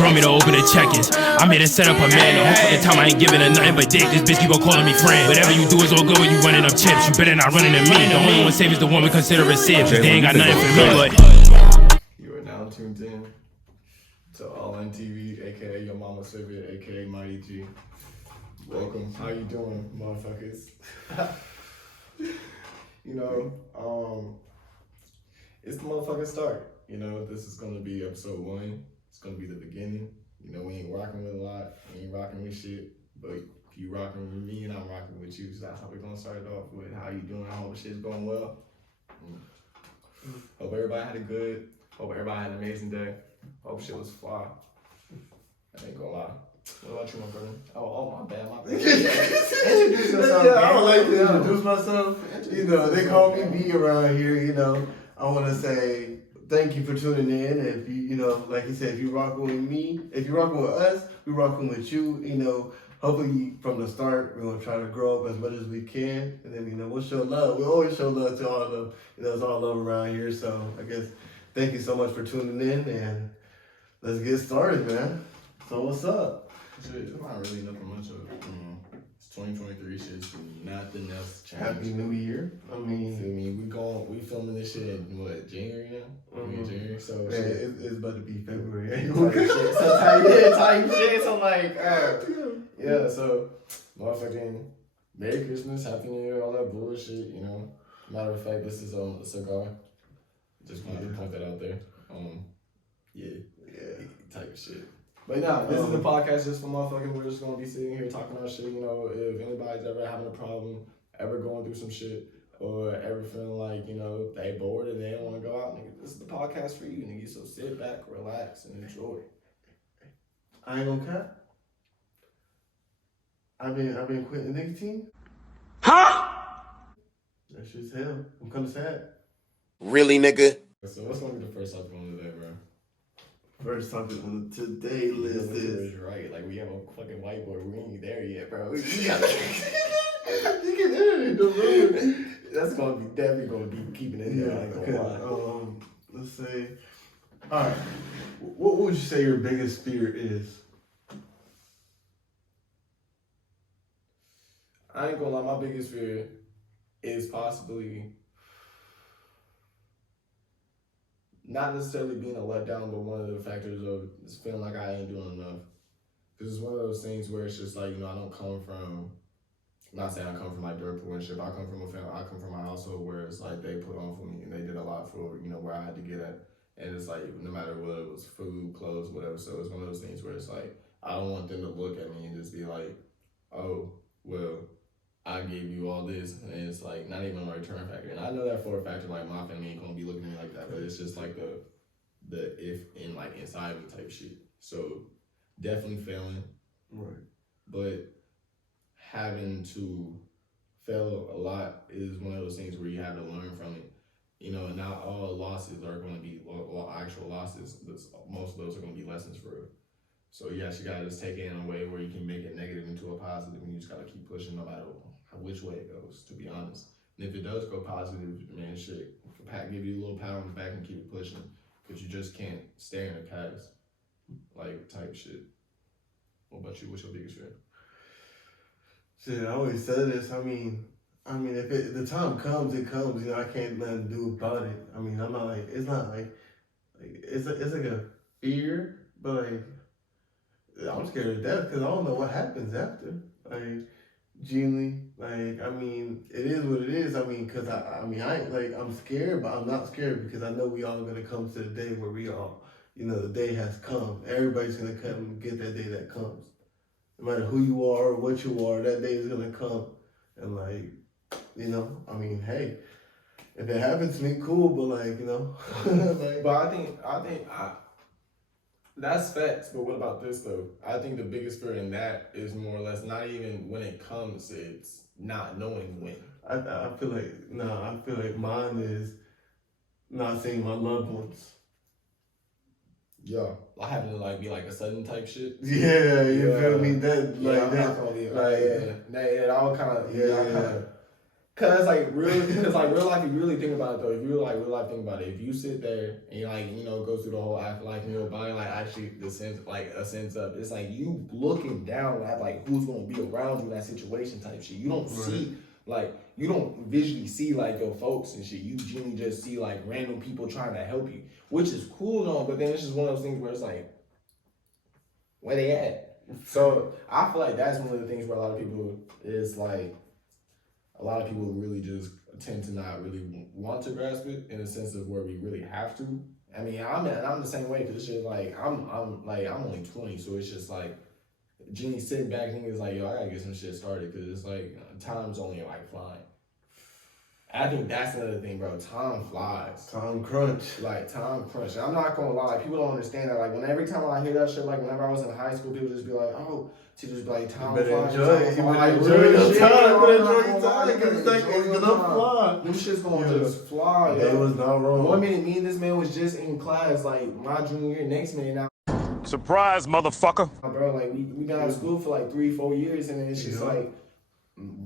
told me to open the check-ins. I made her set up a man. The whole fucking time I ain't giving her nothing but dick. This bitch keep on calling me friend. Whatever you do is all good when you running up chips. You better not running to me. The only one safe is the one we consider a sib. They ain't got nothing for me, but you are now tuned in to All in TV, aka your mama's favorite, aka Mighty G. Welcome. How you doing, motherfuckers? It's the motherfucking start. This is gonna be episode 1. It's gonna be the beginning. We ain't rocking with a lot. We ain't rocking with shit. But you rocking with me and I'm rocking with you. So that's how we're gonna start it off with. How you doing? I hope shit's going well. Hope everybody had hope everybody had an amazing day. Hope shit was fly. I ain't gonna lie. What about you, my brother? Oh, my bad. Introduce yourself. Yeah, I would like to introduce myself. They call me B around here. I want to say thank you for tuning in. If you, like you said, if you're rocking with me, if you're rocking with us, we're rocking with you. Hopefully from the start, we're gonna try to grow up as much as we can, and then we'll show love. We always show love to all of them. It's all love around here. So I guess thank you so much for tuning in, and let's get started, man. So what's up? Shit, it's not really nothing much of it. It's 2023 shit, so nothing else changed. Happy New Year. Feel me? We filming this shit in January now? January, so yeah, it's about to be February. So type shit. So like, yeah, so motherfucking Merry Christmas, Happy New Year, all that bullshit, Matter of fact, this is a cigar. Just wanted to point that out there. Yeah, type shit. But nah, this is the podcast just for motherfucking. We're just gonna be sitting here talking about shit. If anybody's ever having a problem, ever going through some shit, or ever feeling like they bored and they don't want to go out, nigga, this is the podcast for you, nigga. So sit back, relax, and enjoy. I ain't gonna cut. I've been quitting nicotine. huh? That shit's hell. I'm kinda sad. Really, nigga? So what's gonna be the first topic on today, bro? First topic on the today list is right. Like we have a fucking whiteboard. We ain't there yet, bro. You gotta. you can edit it, though, bro. That's definitely gonna be keeping it in there. Okay. Let's say. All right. What would you say your biggest fear is? I ain't gonna lie. My biggest fear is possibly not necessarily being a letdown, but one of the factors of just feeling like I ain't doing enough. Because it's one of those things where it's just like, I don't come from, I'm not saying I come from like dirt poor and shit, but I come from a family, I come from a household where it's like they put on for me and they did a lot for, where I had to get at. And it's like, no matter what it was, food, clothes, whatever. So it's one of those things where it's like, I don't want them to look at me and just be like, oh, well, I gave you all this, and it's like not even a return factor. And I know that for a factor, like my family ain't gonna be looking at me like that, but it's just like the if in like inside me type shit. So definitely failing, Right. but having to fail a lot is one of those things where you have to learn from it. And not all losses are going to be actual losses. Most of those are going to be lessons for real. So yes, you gotta just take it in a way where you can make it negative into a positive, and you just gotta keep pushing no matter which way it goes, to be honest. And if it does go positive, man, shit, give you a little power in the back and keep it pushing, because you just can't stay in the past, like type shit. What about you? What's your biggest fear? Shit, I always said this. If the time comes, it comes. I can't nothing do about it. I'm not like, it's not like it's like a fear, but like I'm scared of death because I don't know what happens after. Genuinely, it is what it is. Because I'm scared, but I'm not scared because I know we all gonna come to the day where we all, the day has come. Everybody's gonna come and get that day that comes. No matter who you are or what you are, that day is gonna come. And hey, if it happens to me, cool. But But I think that's facts, but what about this though? I think the biggest fear in that is more or less not even when it comes, it's not knowing when. I feel like mine is not seeing my loved ones. Yeah. I having to be like a sudden type shit. Yeah, you feel me? That it all kind of Cause real life, if you really think about it though, if you like real life think about it, if you sit there and you like, go through the whole afterlife and your body like actually ascends up, it's like you looking down at like who's gonna be around you in that situation type shit. You don't see you don't visually see like your folks and shit. You genuinely just see like random people trying to help you, which is cool though. But then it's just one of those things where it's like, where they at? So I feel like that's one of the things where a lot of people is like. A lot of people really just tend to not really want to grasp it in the sense of where we really have to. I mean, I'm the same way because it's just like I'm only 20, so it's just like Jeannie sitting back and is like, yo, I gotta get some shit started because it's like time's only like flying. I think that's another thing, bro. Time flies. Time crunch. Like time crunch. And I'm not gonna lie, like people don't understand that. Like every time I hear that shit, like whenever I was in high school, people just be like, oh, teachers be like, time flies. You better enjoy your time because it's like it's gonna fly. Them shit's gonna just fly. That was not wrong. One minute, me and this man was just in class, like my junior year. Next minute, now. Surprise, motherfucker. Bro, like we been out of school for like 3-4 years, and then it's just like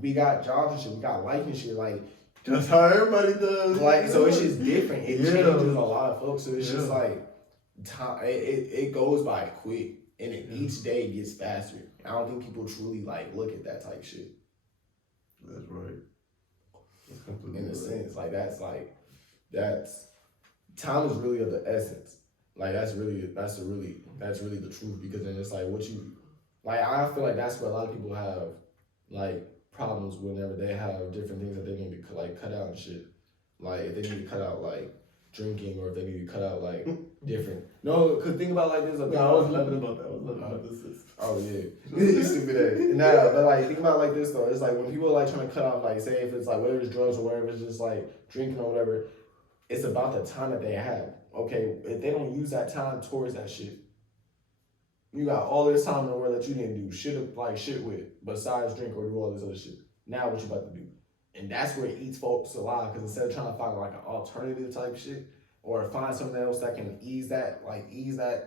we got jobs and shit, we got life and shit, like. Just how everybody does. Like, so it's just different. It changes a lot of folks. So it's just like, time. It goes by quick. And each day gets faster. I don't think people truly, like, look at that type shit. That's right. That's completely in a right. sense. That's, time is really of the essence. Like, that's really the truth. Because then it's like, I feel like that's what a lot of people have, like, problems whenever they have different things that they need to like cut out and shit. Like if they need to cut out like drinking or if they need to cut out like different. No, cause think about like this. No, I was laughing about that. I was laughing about this. Oh yeah, you stupid ass. Nah, but like think about it like this though. It's like when people are like trying to cut off like say if it's like whether it's drugs or whatever, it's just like drinking or whatever. It's about the time that they have. Okay, if they don't use that time towards that shit. You got all this time in the world that you didn't do shit with besides drink or do all this other shit. Now what you about to do? And that's where it eats folks alive because instead of trying to find like an alternative type shit or find something else that can ease that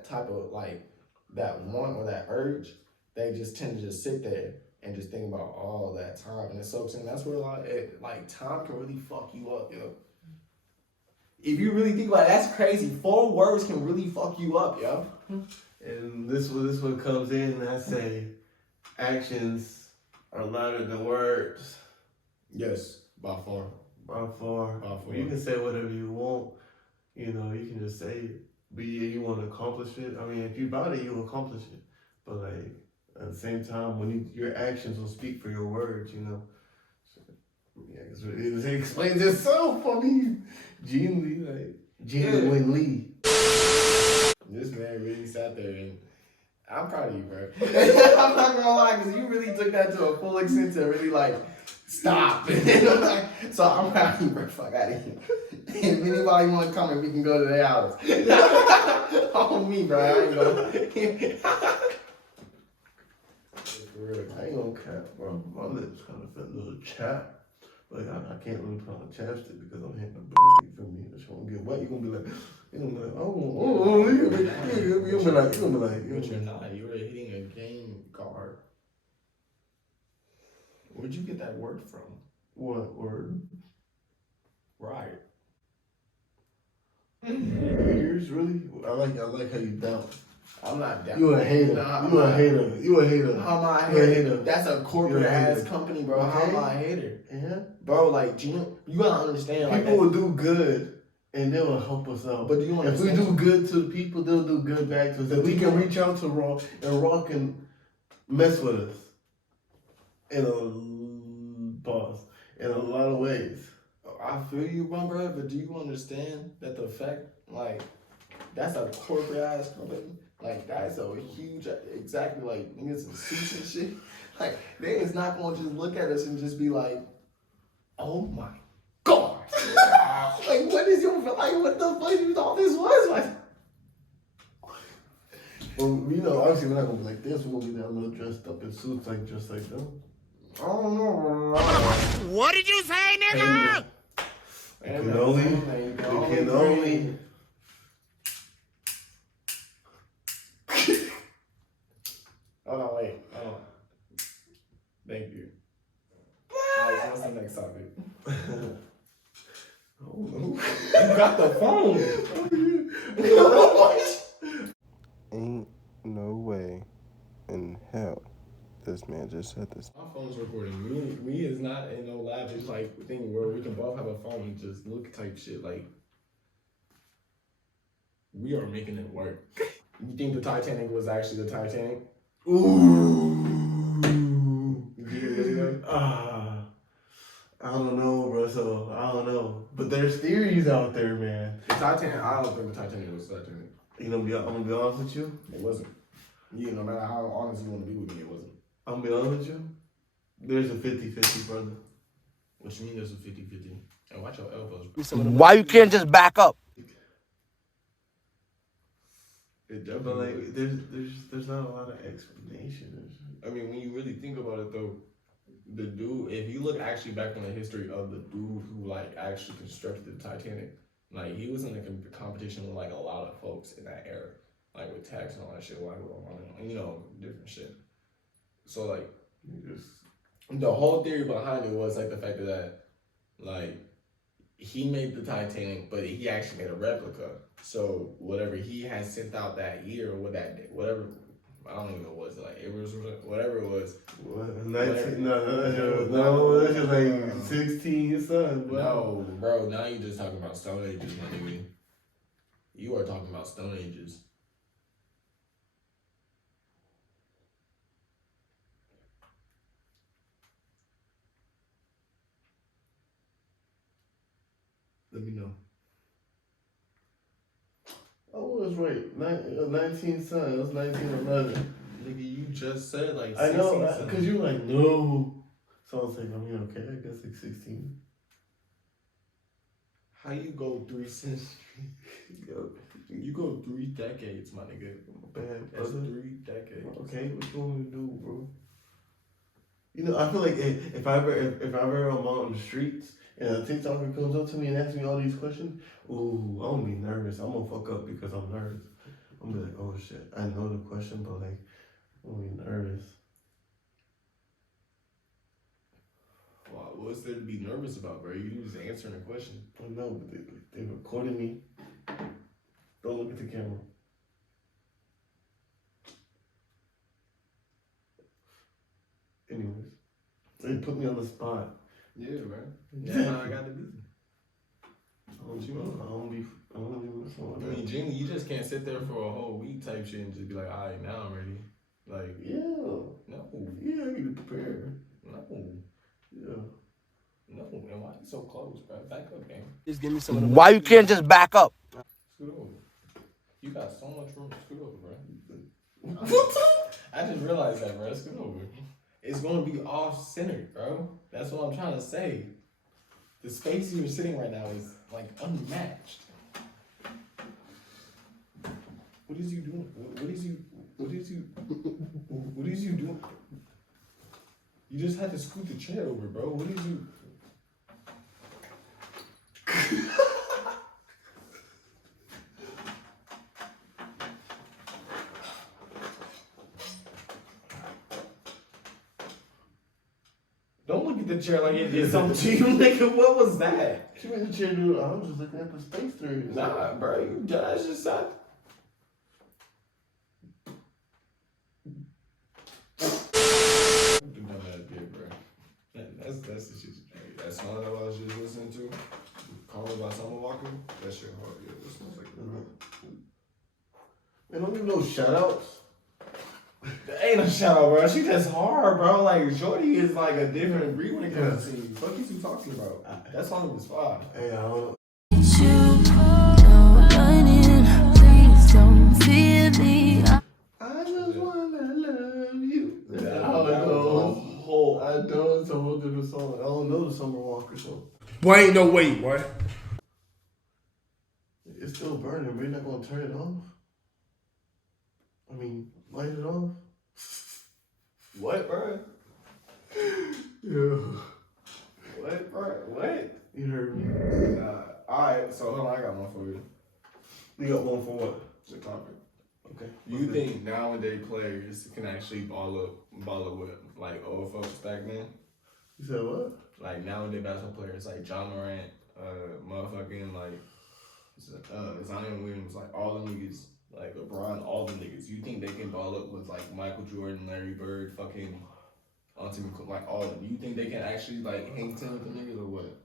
type of like that want or that urge, they just tend to just sit there and just think about all that time and it soaks in. That's where a lot like time can really fuck you up, yo. If you really think about it, that's crazy. 4 words can really fuck you up, yo. And this one comes in and I say, actions are louder than words. Yes, by far. By far. You can say whatever you want. You can just say it. But yeah, you want to accomplish it. I mean, if you about it, you'll accomplish it. But like at the same time, when your actions will speak for your words, So, yeah, it explains itself. I mean, genuinely. This man really sat there and I'm proud of you, bro. I'm not gonna lie, because you really took that to a full extent to really like stop. So I'm proud of you, bro. Fuck out of here. If anybody want to come in, we can go to their house. On me, bro. I ain't gonna. For real, I ain't gonna cap, bro. My lips kind of felt a little chapped. Like I can't really put on chapstick because I'm hitting a blunt. You feel me? It's gonna get wet. You're gonna be like, oh, you're gonna be like, But you're not. You're hitting a game card. Where'd you get that word from? What word? Right. Yours really? I like how you doubt. I'm not down. You a hater. You a hater. How am I a hater? That's a corporate ass company, bro. Okay. How am I a hater? Yeah. Bro, like, you gotta understand. Like, people will do good and they will help us out. But do you understand? If we do good to people, they'll do good back to us. If we can reach out to Raw and Raw can mess with us in a lot of ways. I feel you, bro, but do you understand that the fact, like, that's a corporate ass company? Like, that's a huge, exactly, like, niggas in suits and shit. Like, they is not gonna just look at us and just be like, oh my God. Like, what the fuck you thought this was? Like, well, obviously we're not gonna be like this. We're gonna be that little dressed up in suits, just like them. I don't know. What did you say, nigga? You can only. Hold on, wait. Thank you. Alright, so what's the next topic? got the phone. Ain't no way in hell this man just said this. My phone's recording. Me is not in no lavish like thing where we can both have a phone and just look type shit. Like we are making it work. You think the Titanic was actually the Titanic? Ooh. Did you hear this though? I don't know, bro. So I don't know, but there's theories out there, man. The Titanic. I don't think the Titanic was the Titanic. I'm gonna be honest with you. It wasn't. You no matter how honest you want to be with me, it wasn't. I'm gonna be honest with you. There's a 50-50, brother. What you mean there's a 50-50? And watch your elbows. Why you can't just back up? It But definitely. like, there's not a lot of explanation. I mean, when you really think about it, though, the dude. If you look actually back on the history of the dude who like actually constructed the Titanic, like he was in a competition with like a lot of folks in that era, like with tax and all that shit, like you know, different shit. So like, the whole theory behind it was like the fact that like he made the Titanic, but he actually made a replica. So whatever he had sent out that year, or whatever, I don't even know what it was, like it was whatever it was. What? 19? No, that's just like 16 son. No, bro. Now you just talking about Stone Ages, my nigga. You are talking about Stone Ages. Let me know. I was right. 19 son. It was 1911. Nigga, you just said like 16. I know, because you were like, no. So I was like, I mean, okay, I guess like 16. How you go 3 centuries? Yo, You go 3 decades, my nigga. bad, That's brother. 3 decades. Okay, what you want me to do, bro? You know, I feel like if I ever I'm out on the streets and a TikToker comes up to me and asks me all these questions, ooh, I'm gonna be nervous. I'm gonna fuck up because I'm nervous. I'm gonna be like, oh shit, I know the question, but like, I'm gonna be nervous. Wow, what's there to be nervous about, bro? You just answering a question. I know, but they recorded me. Don't look at the camera. Anyways, they put me on the spot. Yeah, bro. That's how I got to be. I don't be messing with I mean, that. Jimmy, you just can't sit there for a whole week type shit and just be like, all right, now I'm ready. Like, Yeah. no, Yeah, I need to prepare. no, Yeah. no. And why you so close, bro? Back up, man. Just give me some of the Why you can't just back up? Scoot over. You got so much room. Scoot over, bro. I just realized that, bro. Scoot over. It's gonna be off-centered, bro. That's what I'm trying to say. The space you're sitting right now is like unmatched. What is you doing? What is you doing? You just had to scoot the chair over, bro. What is you? Don't look at the chair like it did something to you, nigga. What was that? She made the chair do. I was just looking at the space through. Nah, bro. You that's just not. That's the shit. That song that I was just listening to, Call Me by Summer Walker. That shit hard. Yeah, this smells like Man, don't give no shout outs. There ain't no shout out, bro. She just hard, bro. Like Shorty is like a different breed when it comes to singing. Fuck you talking about? That song was fire. Hey, I don't know. I just wanna love you. I know it's a whole different song. I don't know the Summer Walker song. Boy, ain't no way, boy. It's still burning. We're not gonna turn it off. I mean, light it off. What, bro? Yeah. What, bro? What? You heard me. Alright, so hold on, I got one for you. You got one for what? The topic. Okay. You think nowadays players can actually ball up with like old folks back then? You said what? Like nowadays basketball players like John Morant, motherfucking like Zion Williams, like all the niggas, like LeBron, all the niggas. You think they can ball up with like Michael Jordan, Larry Bird, fucking like all of them? You think they can actually like hang ten with the niggas or what?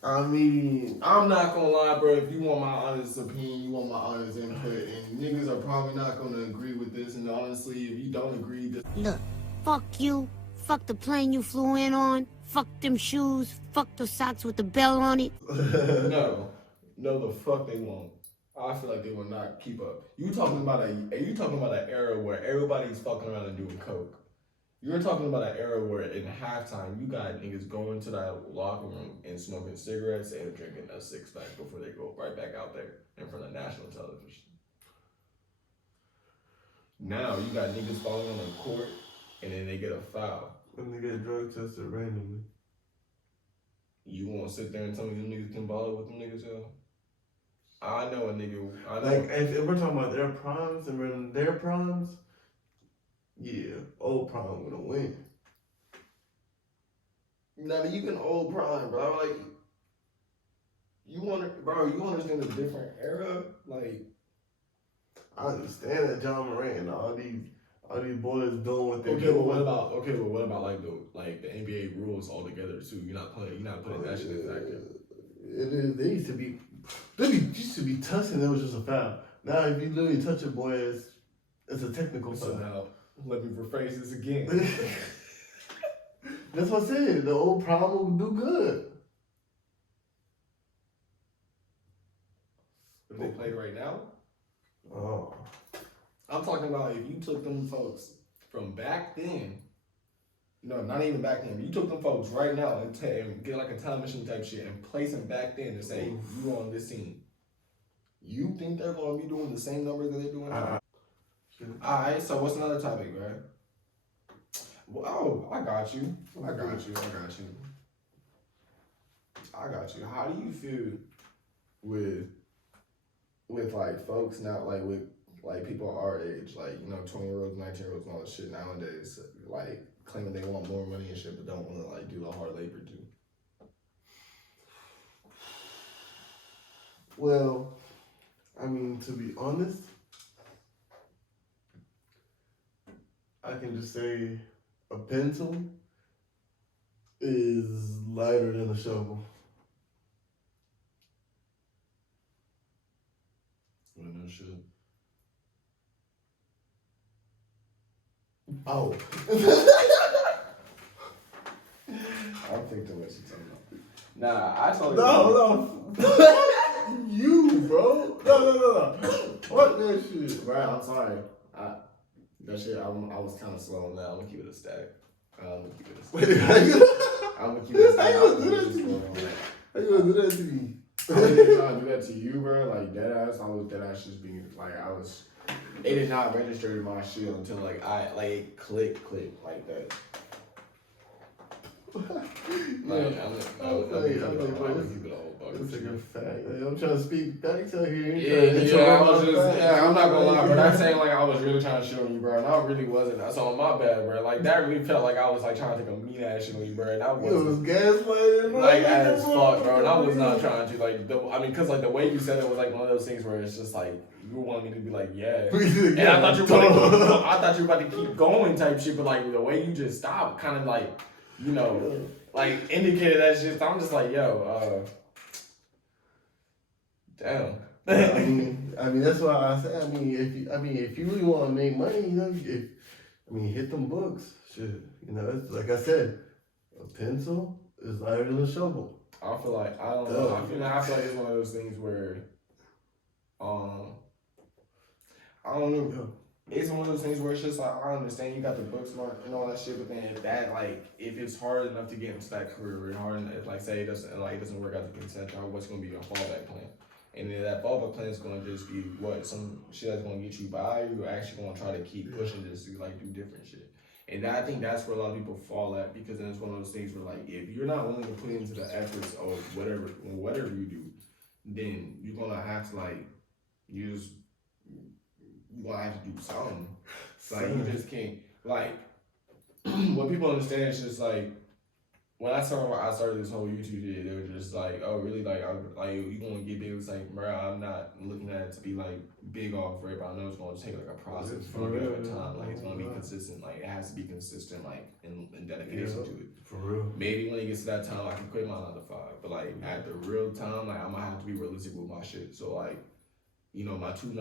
I mean, I'm not gonna lie, bro. If you want my honest opinion, you want my honest input, and niggas are probably not gonna agree with this. And honestly, if you don't agree, this Look, fuck you, fuck the plane you flew in on, fuck them shoes, fuck the socks with the bell on it. no, the fuck they won't. I feel like they will not keep up. You talking about an era where everybody's fucking around and doing coke. You're talking about an era where in halftime you got niggas going to that locker room and smoking cigarettes and drinking a 6-pack before they go right back out there in front of national television. Now you got niggas falling on the court and then they get a foul. and they get drug tested randomly. You won't sit there and tell me them niggas can ball with them niggas, yo? I know a nigga. Like if we're talking about their primes and we're in their primes, yeah, old prime gonna win. Not even old prime, bro. Like you understand the different era, like. I understand that John Morant and all these boys doing what they're Okay, doing. but what about like the NBA rules altogether too? You're not putting that shit in factor. It is. They used to be touching. It was just a foul. Now if you literally touch a boy, it's a technical So foul. now let me rephrase this again. That's what I said. The old prime will do good. If they play right now, Oh, I'm talking about if you took them folks from back then. No, not even back then. You took them folks right now and get like a time machine type shit and place them back then and say you on this team. You think they're gonna be doing the same numbers that they're doing now? Alright, so what's another topic, right? Well, oh, I got you. How do you feel with like folks now, like with like people our age, like 20-year-olds, 19-year-olds, and all that shit nowadays, like claiming they want more money and shit, but don't want to like do the hard labor too? well, I mean, to be honest, I can just say a pencil is lighter than a shovel. Well, no shit. Oh. I'm thinking what you're talking about. Nah, I told you. No. You, bro. No. What that shit? Right, I'm sorry. That shit, I was kind of slow on that. I'm gonna keep it a stack. I'm gonna keep it a stack. I'm gonna keep it a stack. How you gonna do that to me? How you gonna do that to me? I was trying to do that to you, bro. Like dead ass. I was dead ass just being like It did not register in my shit until like it click like that. Like I'm gonna keep it a whole bucket. It's like a fact. Like, I'm trying to speak facts out here. I'm not gonna lie, bro. That's saying like I was really trying to shit on you, bro, and I really wasn't. That's on my bad, bro. Like that really felt like I was like trying to take a mean ass shit on you, bro. And I It was wasn't. gaslighting, bro. Like as fuck, bro. And I was not trying to cause like the way you said it was like one of those things where it's just like you wanted me to be like, yeah. And I thought you were about to keep going type shit, but like the way you just stopped, kind of like, like indicated that shit. I'm just like, yo, damn. I mean, that's why I said. If you really want to make money, hit them books. Shit, it's like I said, a pencil is lighter than a shovel. I feel like I don't know. I feel like it's one of those things where, I don't know. It's one of those things where it's just like I understand you got the book smart and all that shit, but then if it's hard enough to get into that career, say it doesn't work out to consent, what's gonna be your fallback plan? And then that fallback plan is gonna just be some shit that's gonna get you by, or you're actually gonna try to keep pushing this to like do different shit. And I think that's where a lot of people fall at, because then it's one of those things where like if you're not willing to put into the efforts of whatever you do, then you're gonna have to you're gonna have to do something. Like you just can't what people understand is just like when I started this whole YouTube shit, they were just like, oh, really? Like, you want to get big? It's like, bro, I'm not looking at it to be like big off rip. I know it's going to take like a process. It's going to be over time. Like, it's going to be consistent. Like, it has to be consistent, like, in dedication to it. For real. Maybe when it gets to that time, I can quit my 9 to 5. But like, at the real time, like, I'm going to have to be realistic with my shit. So, like, you know, my two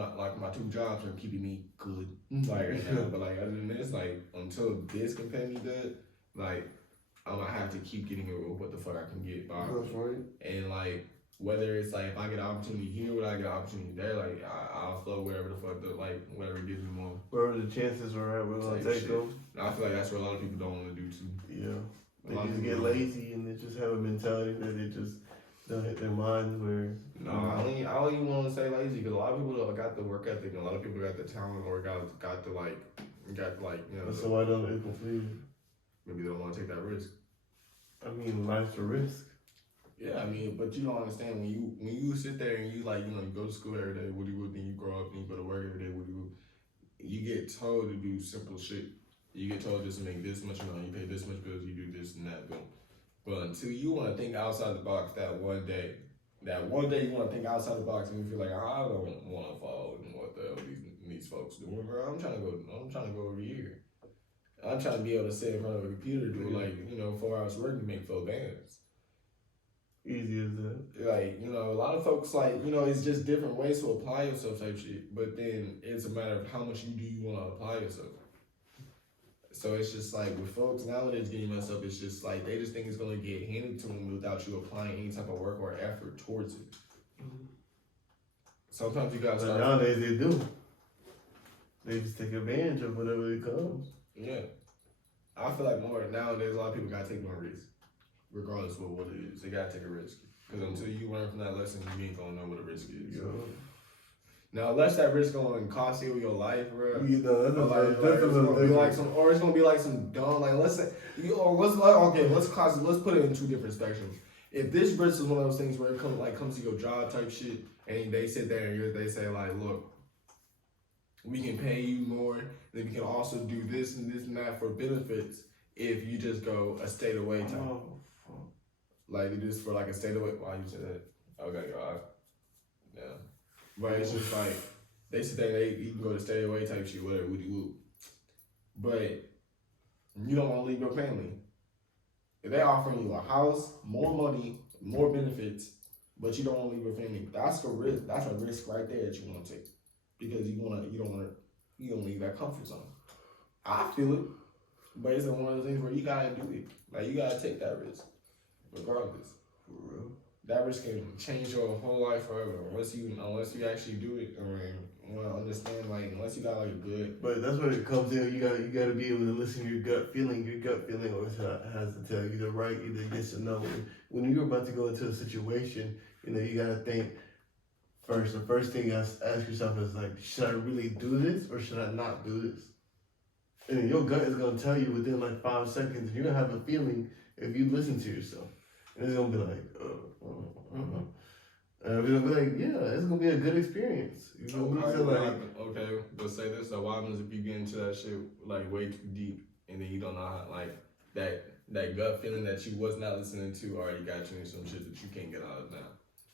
jobs are keeping me good, like, right now. But like, other than this, like, until this can pay me good, like, I'm gonna have to keep getting it with what the fuck I can get by. That's right. And like, whether it's like, if I get an opportunity here, or I get an opportunity there, like, I'll flow wherever the fuck, whatever gives me more. Wherever the chances are at, we're gonna take them. I feel like that's what a lot of people don't want to do too. Yeah. They just get lazy and they just have a mentality that they just don't hit their minds where. No, I don't even want to say lazy, because a lot of people got the work ethic, and a lot of people got the talent, or got the you know. So why don't they complete? Maybe they don't want to take that risk. I mean, life's a risk. Yeah, I mean, but you don't understand when you sit there and you like, you know, you go to school every day, what do you do? Then you grow up and you go to work every day, what do you do? You get told to do simple shit. You get told just to make this much money, you pay this much bills, you do this and that, boom. But until you want to think outside the box that one day you want to think outside the box and you feel like, I don't want to follow what the hell these folks doing, bro. I'm trying to go over here. I'm trying to be able to sit in front of a computer, do like, you know, 4 hours work and make 4 bands. Easy as that. Like, you know, a lot of folks, like, you know, it's just different ways to apply yourself type shit. But then it's a matter of how much do you want to apply yourself. So it's just like with folks nowadays getting messed up, it's just like they just think it's going to get handed to them without you applying any type of work or effort towards it. Sometimes you got to start. Nowadays they do. They just take advantage of whatever it comes. Yeah. I feel like more nowadays, a lot of people got to take more risk, regardless of what it is. They got to take a risk. Because until you learn from that lesson, you ain't going to know what a risk is. Yeah. Now, unless that risk going to cost you your life, bro. You know, that's it's gonna be like some, or it's gonna be like some dumb, like let's say, let's put it in 2 different spectrums. If this risk is one of those things where it comes to your job type shit, and they sit there and they say like, look, we can pay you more, then we can also do this and that for benefits if you just go a state away type. Oh, fuck. Like just for like a state away. Why you said that? Okay, God. Yeah. But it's just like, they sit there and you can go to stay away type shit, whatever, woody-woo. But you don't want to leave your family. If they're offering you a house, more money, more benefits, but you don't want to leave your family, that's a risk right there that you want to take. Because you don't leave that comfort zone. I feel it. But it's one of those things where you gotta do it. Like, you gotta take that risk. Regardless. For real. That risk can change your whole life forever unless you actually do it. I mean, understand, like, unless you got like a good. But that's when it comes in. You gotta be able to listen to your gut feeling. Your gut feeling always has to tell you the right, either yes or no. When you're about to go into a situation, you know, you gotta think first. The first thing you ask yourself is like, should I really do this or should I not do this? And your gut is gonna tell you within like 5 seconds. You're gonna have a feeling if you listen to yourself. And it's gonna be like, and it's gonna be like, yeah, it's gonna be a good experience. You know, okay, but say this though, what happens if you get into that shit like way too deep and then you don't know how, like, that gut feeling that you was not listening to already got you in some shit that you can't get out of now?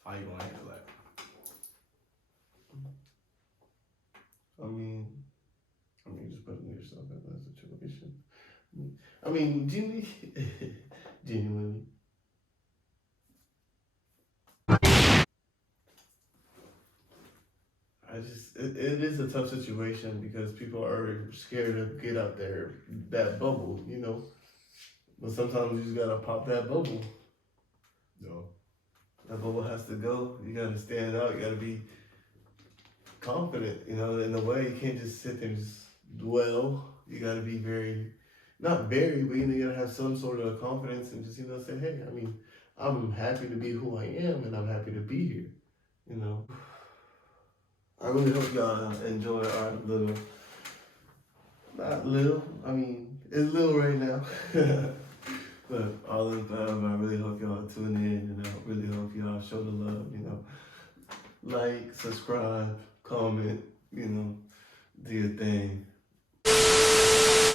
How you gonna handle that? I mean, just putting yourself in that situation. I mean, genuinely. It is a tough situation because people are scared to get out there, that bubble, you know. But sometimes you just gotta pop that bubble. No. That bubble has to go. You gotta stand out. You gotta be confident, you know, in a way. You can't just sit there and just dwell. You gotta be not very, but you gotta have some sort of confidence and just, say, hey, I mean, I'm happy to be who I am and I'm happy to be here, you know. I really hope y'all enjoy our it's little right now. But all in love, I really hope y'all tune in, and I really hope y'all show the love, like, subscribe, comment, do your thing.